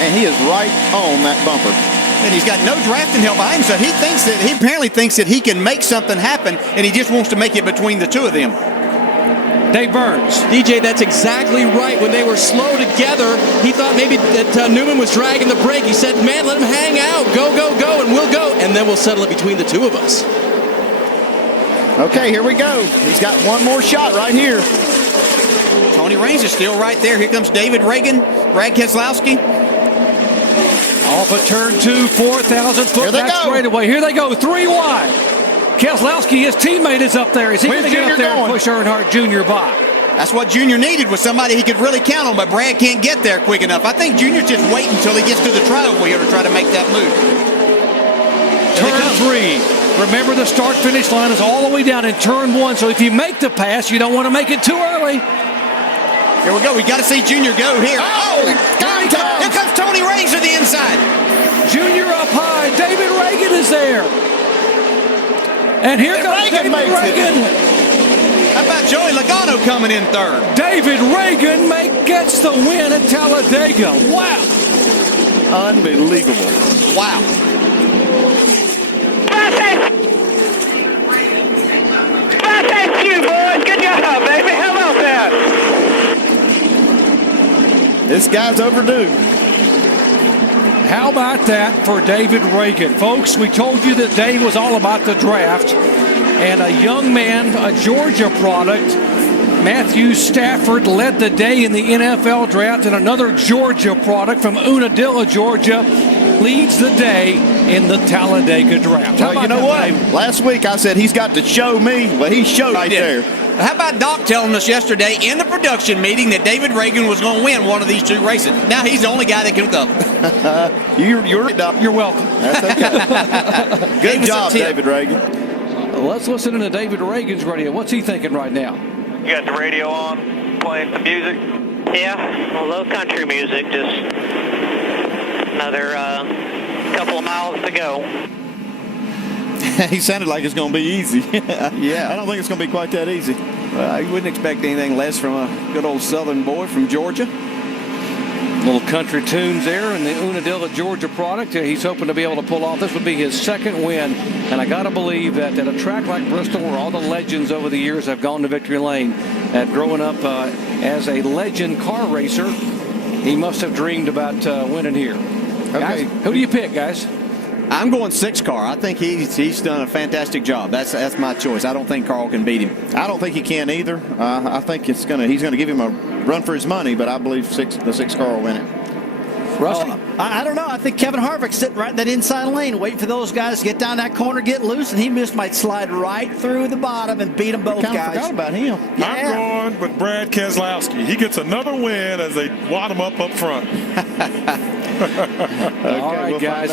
and he is right on that bumper. And he's got no drafting help behind him, so he apparently thinks that he can make something happen, and he just wants to make it between the two of them. Dave Burns. DJ, that's exactly right. When they were slow together, he thought maybe that Newman was dragging the brake. He said, man, let him hang out. Go, go, go, and we'll go. And then we'll settle it between the two of us. Okay, here we go. He's got one more shot right here. Tony Raines is still right there. Here comes David Ragan, Brad Keselowski. Off of turn 2, 4,000 foot back straightaway. Here they go, 3 wide. Keselowski, his teammate, is up there. Is he going to get up there and push Earnhardt Jr. by? That's what Junior needed, was somebody he could really count on, but Brad can't get there quick enough. I think Junior's just waiting until he gets to the trial wheel to try to make that move. Turn 3. Remember, the start-finish line is all the way down in turn 1, so if you make the pass, you don't want to make it too early. Here we go. We got to see Junior go here. Oh, here comes Tony Raines to the inside. Junior up high. David Ragan is there. And here comes David Ragan. How about Joey Logano coming in third? David Ragan gets the win at Talladega. Wow. Unbelievable. Wow. Thank you, boys. Good job, baby. How about that? This guy's overdue. How about that for David Ragan? Folks, we told you that Dave was all about the draft. And a young man, a Georgia product, Matthew Stafford, led the day in the NFL draft. And another Georgia product from Unadilla, Georgia, leads the day in the Talladega draft. Well, you know what? Last week I said he's got to show me. Well, he showed right there. How about Doc telling us yesterday in the production meeting that David Ragan was going to win one of these two races? Now he's the only guy that can go. You're welcome. That's okay. Good job, David Ragan. Let's listen to David Ragan's radio. What's he thinking right now? You got the radio on, playing some music? Yeah, low country music. Just another couple of miles to go. He sounded like it's going to be easy. Yeah. I don't think it's going to be quite that easy. Well, you wouldn't expect anything less from a good old Southern boy from Georgia. Little country tunes there in the Unadilla, Georgia product. He's hoping to be able to pull off. This would be his second win. And I got to believe that at a track like Bristol, where all the legends over the years have gone to victory lane, at growing up as a legend car racer, he must have dreamed about winning here. Okay. Guys, who do you pick, guys? I'm going 6 car. I think he's done a fantastic job. That's my choice. I don't think Carl can beat him. I don't think he can either. I think he's going to give him a run for his money, but I believe the 6 car will win it. Rusty? I don't know. I think Kevin Harvick's sitting right in that inside lane, waiting for those guys to get down that corner, get loose, and he just might slide right through the bottom and beat them both guys. I forgot about him. Yeah. I'm going with Brad Keselowski. He gets another win as they wad him up front. Okay, all right, guys.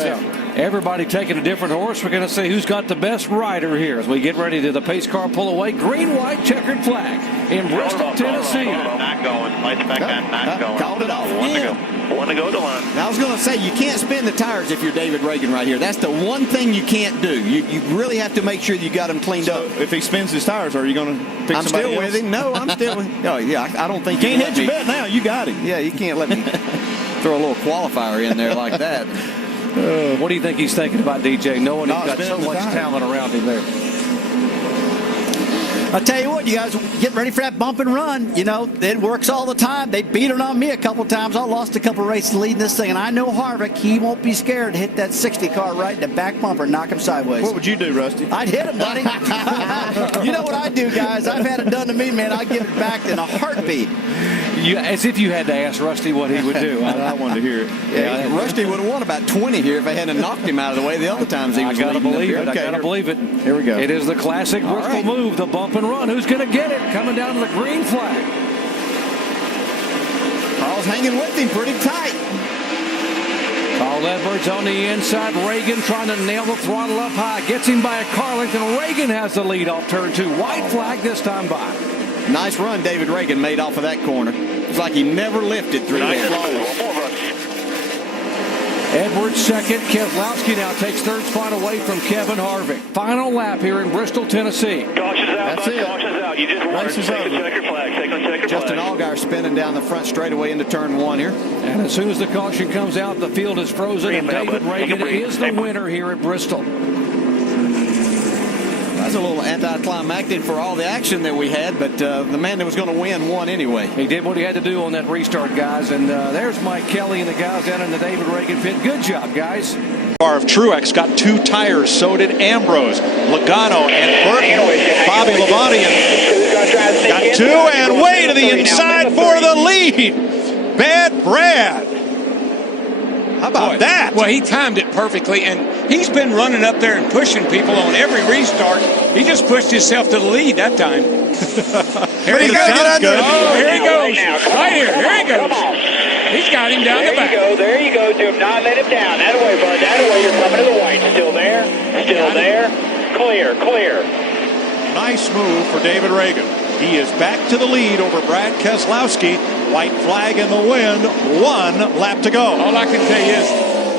Everybody taking a different horse. We're going to see who's got the best rider here as we get ready to the pace car pull away. Green, white, checkered flag in Bristol, Tennessee. Not going. Lights back on. Not going. Called it off. Want to go to line. Now, I was going to say, you can't spin the tires if you're David Ragan right here. That's the one thing you can't do. You really have to make sure you got them cleaned up. If he spins his tires, are you going to pick I'm somebody still else? with him. No, I'm still with him. Oh, yeah, I don't think you can't hit your bet now. You got him. Yeah, you can't let me throw a little qualifier in there like that. What do you think he's thinking about, DJ, knowing he's got so much talent around him there? I'll tell you what, you guys get ready for that bump and run. You know, it works all the time. They beat it on me a couple times. I lost a couple races leading this thing, and I know Harvick, he won't be scared to hit that 60 car right in the back bumper and knock him sideways. What would you do, Rusty? I'd hit him, buddy. You know what I do, guys? I've had it done to me, man. I'd give it back in a heartbeat. As if you had to ask Rusty what he would do. I wanted to hear it. Yeah, Rusty would have won about 20 here if they hadn't knocked him out of the way the other times he was I gotta believe it. Okay, I gotta believe it. Here we go. It is the classic Bristol move, the bump and run. Who's going to get it? Coming down to the green flag. Carl's hanging with him pretty tight. Carl Edwards on the inside. Ragan trying to nail the throttle up high. Gets him by a car length, and Ragan has the lead off turn 2. White flag this time by. Nice run David Ragan made off of that corner. It's like he never lifted through that. Edwards second. Keselowski now takes third spot away from Kevin Harvick. Final lap here in Bristol, Tennessee. Caution's out. That's it. Caution's out. You just won. Race is Take over. a checker flag. Take a checker Justin flag. Allgaier spinning down the front straightaway into turn 1 here. And as soon as the caution comes out, the field is frozen, and David Ragan is the winner here at Bristol. That's a little anticlimactic for all the action that we had, but the man that was going to win won anyway. He did what he had to do on that restart, guys. And there's Mike Kelly and the guys down in the David Ragan pit. Good job, guys. Of Truex got 2 tires. So did Ambrose, Logano, and Burton. Bobby Labonte got 2 and way to the inside for the lead. Bad Brad. How about that? Well, he timed it perfectly, and he's been running up there and pushing people on every restart. He just pushed himself to the lead that time. Here he goes. Oh, here he goes. Right here. Here he goes. He's got him down the back. There you go. Do not let him down. That way, bud. That way. You're coming to the white. Still there. Still there. Clear. Clear. Nice move for David Ragan. He is back to the lead over Brad Keselowski. White flag in the wind. 1 lap to go. All I can tell you is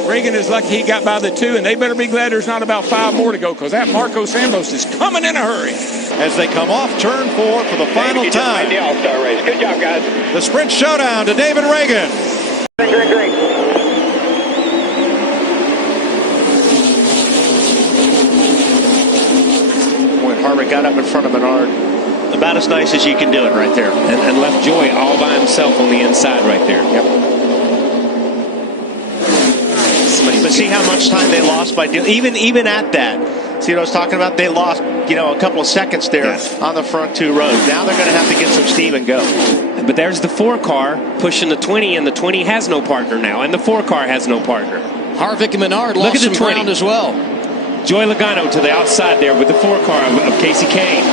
Ragan is lucky he got by the 2, and they better be glad there's not about 5 more to go, because that Marcos Ambrose is coming in a hurry. As they come off turn 4 for the final time. The All-Star race. Good job, guys. The sprint showdown to David Ragan. Green. When Harvick got up in front of Menard, about as nice as you can do it right there. And left Joy all by himself on the inside right there. Yep. But see how much time they lost by doing, even at that. See what I was talking about? They lost, a couple of seconds there on the front 2 rows. Now they're going to have to get some steam and go. But there's the 4 car pushing the 20, and the 20 has no partner now, and the 4 car has no partner. Harvick and Menard Look lost at the some 20 ground as well. Joy Logano to the outside there with the 4 car of Casey Kane.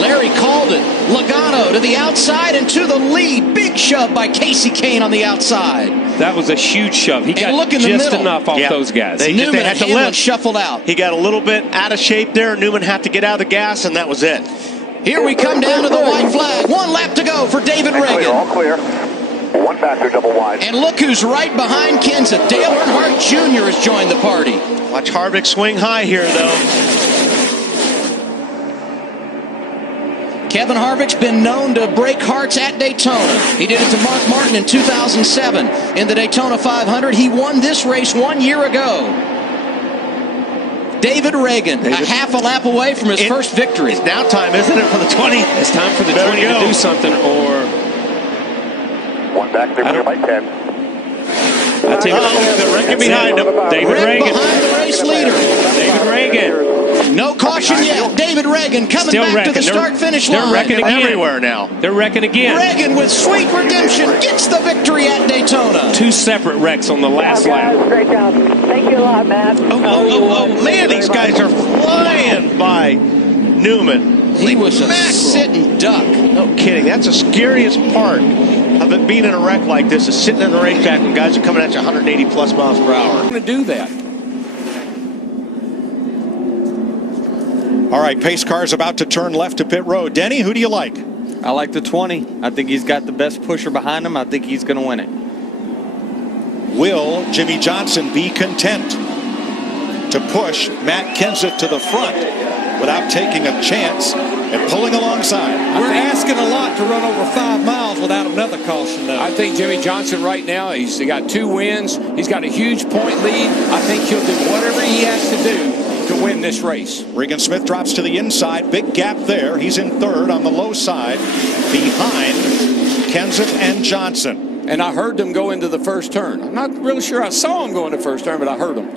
Larry called it. Logano to the outside and to the lead. Big shove by Casey Kane on the outside. That was a huge shove. He got look in the just middle. enough off those guys. Newman had to Hamlin lift. shuffled out. He got a little bit out of shape there. Newman had to get out of the gas, and that was it. Here we come down to the white flag. 1 lap to go for David Ragan. All clear. 1 faster, double wide. And look who's right behind Kenseth. Dale Earnhardt Jr. has joined the party. Watch Harvick swing high here, though. Kevin Harvick's been known to break hearts at Daytona. He did it to Mark Martin in 2007. In the Daytona 500, he won this race 1 year ago. David Ragan, a half a lap away from his first victory. It's now time, isn't it, for the 20? It's time for the 20 to do something, or... 1 back there, your right 10. I tell you, the Ragan behind him. David Rick Ragan. behind the race leader. David Ragan. No caution yet. David Ragan coming Still back wrecking. to the start-finish They're line. wrecking again. Everywhere now. They're wrecking again. Ragan with sweet redemption gets the victory at Daytona. 2 separate wrecks on the last lap. Great job. Thank you a lot, Matt. Oh, man, these guys are flying by Newman. He was a sitting duck. No kidding. That's the scariest part of it being in a wreck like this, is sitting in the racetrack when guys are coming at you 180 plus miles per hour. I'm going to do that. All right, pace car's about to turn left to pit road. Denny, who do you like? I like the 20. I think he's got the best pusher behind him. I think he's going to win it. Will Jimmy Johnson be content to push Matt Kenseth to the front without taking a chance at pulling alongside? We're asking a lot to run over 5 miles without another caution, though. I think Jimmy Johnson right now, he's got 2 wins. He's got a huge point lead. I think he'll do whatever he has to do to win this race. Regan Smith drops to the inside. Big gap there. He's in 3rd on the low side behind Kenseth and Johnson. And I heard them go into the first turn. I'm not really sure I saw him go into the first turn, but I heard them.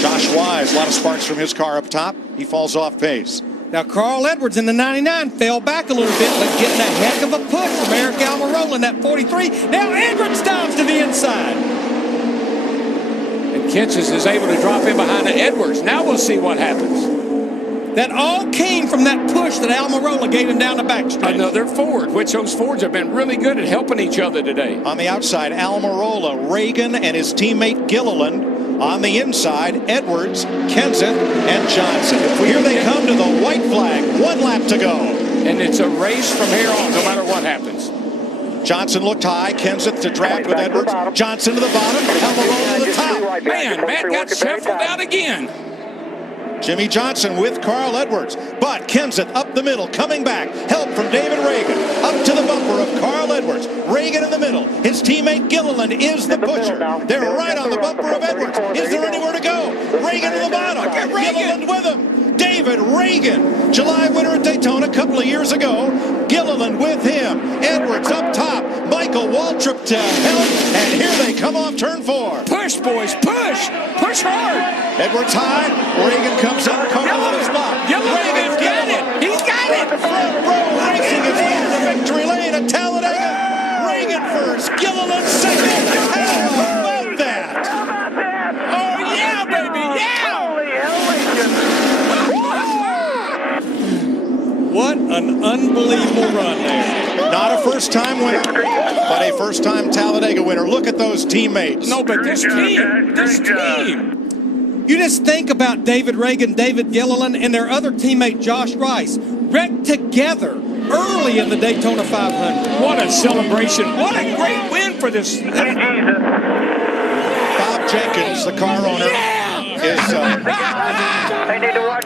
Josh Wise, a lot of sparks from his car up top. He falls off pace. Now, Carl Edwards in the 99 fell back a little bit, but getting a heck of a push from Eric Almirola in that 43. Now Edwards dives to the inside. And Kenseth is able to drop in behind Edwards. Now we'll see what happens. That all came from that push that Almirola gave him down the backstretch. Another Ford, which those Fords have been really good at helping each other today. On the outside, Almirola, Ragan, and his teammate Gilliland. On the inside, Edwards, Kenseth, and Johnson. Here they come to the white flag. 1 lap to go. And it's a race from here on, no matter what happens. Johnson looked high. Kenseth to draft with Edwards. Johnson to the bottom. Almirola to the top. Man, Matt got shuffled out again. Jimmy Johnson with Carl Edwards, but Kenseth up the middle, coming back. Help from David Ragan. Up to the bumper of Carl Edwards. Ragan in the middle. His teammate Gilliland is the pusher. They're right on the bumper of Edwards. Is there anywhere to go? Ragan in the bottom. Gilliland with him. David Ragan, July winner at Daytona a couple of years ago. Gilliland with him. Edwards up top. Michael Waltrip to help. And here they come off turn 4. Push, boys, push. Push hard. Edwards high. Reagan comes up. Carl on the spot. Reagan's got it. He's got it. Front row racing is in the victory lane at Talladega. Reagan first. Gilliland second. How about that? Oh, yeah, baby. Yeah. What an unbelievable run there. Not a first-time winner, but a first-time Talladega winner. Look at those teammates. No, but this team. You just think about David Ragan, David Gilliland, and their other teammate Josh Rice wrecked together early in the Daytona 500. What a celebration. What a great win for this. Bob Jenkins, the car owner, is... They need to watch